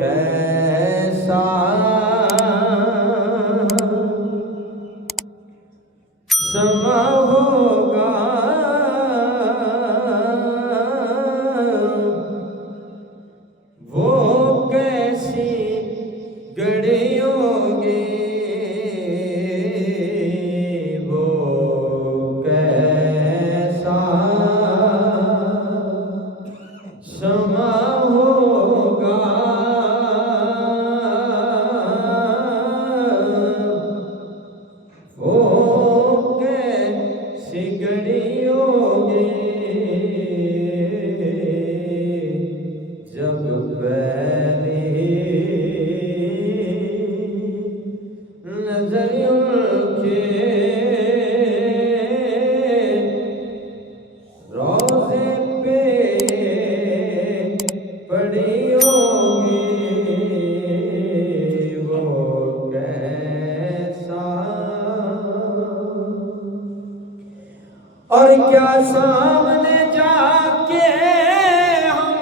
कैसा समा होगा वो कैसी घड़ी होगी वो कैसा समा होगा वो कैसी घड़ी होगी जब पहली नजर उनके रोज़े पे पड़ी होगी वो कैसा और क्या सामने जाके हम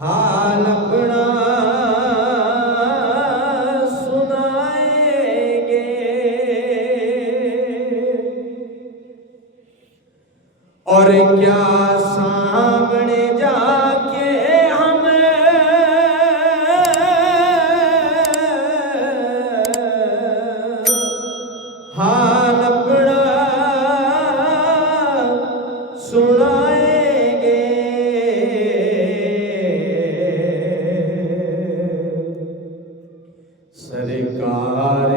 हाल अपना सुनाएंगे और क्या सामने जाके हम हाल अपना सुनाएंगे सरकार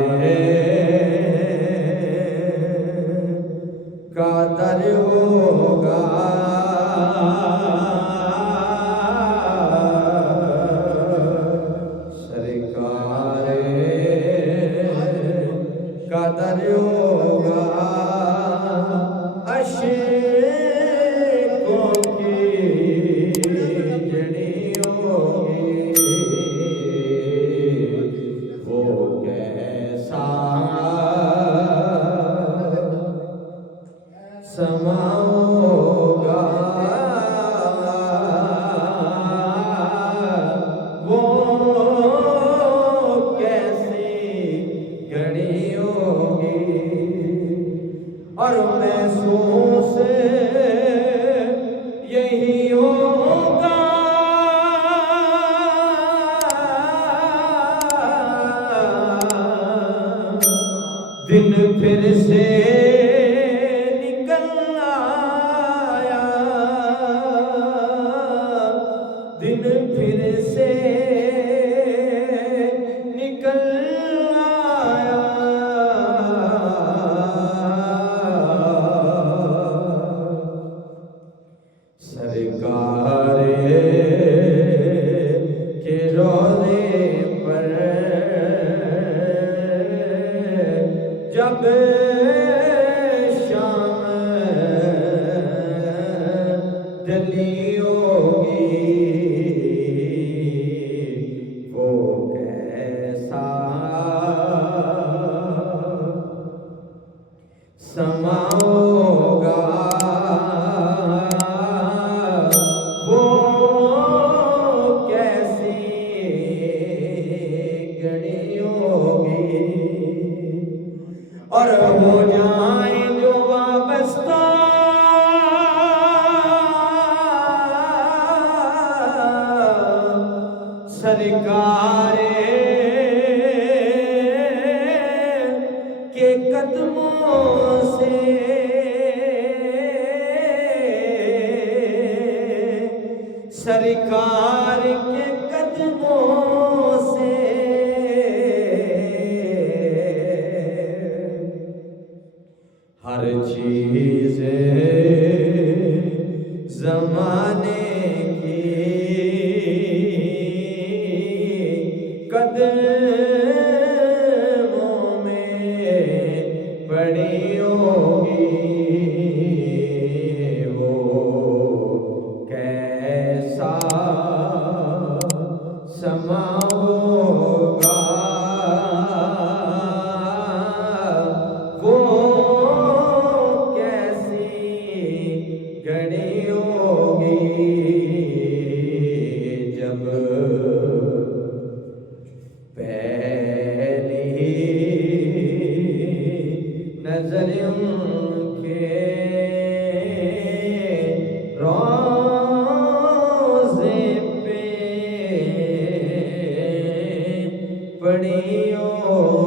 का दर होगा सरकार का दर होगा अशकों की जड़ी होगी वो कैसा समा होगा वो कैसी घड़ी होगी और महसूस यही होगा दिन फिर से निकल आया दिन फिर से निकल आया सरकार के रोज़े पर जब शाम ढली होगी वो कैसा समा होगा वो कैसी घड़ी होगी और हो जाए जो वाबस्ता सरकार के कदमों से सरकार के कदमों से हर चीज़ ज़माने की कदमों में पड़ी होगी वो कैसा घड़ी होगी जब पहली नजर उनके रोज़े पे पड़ी होगी।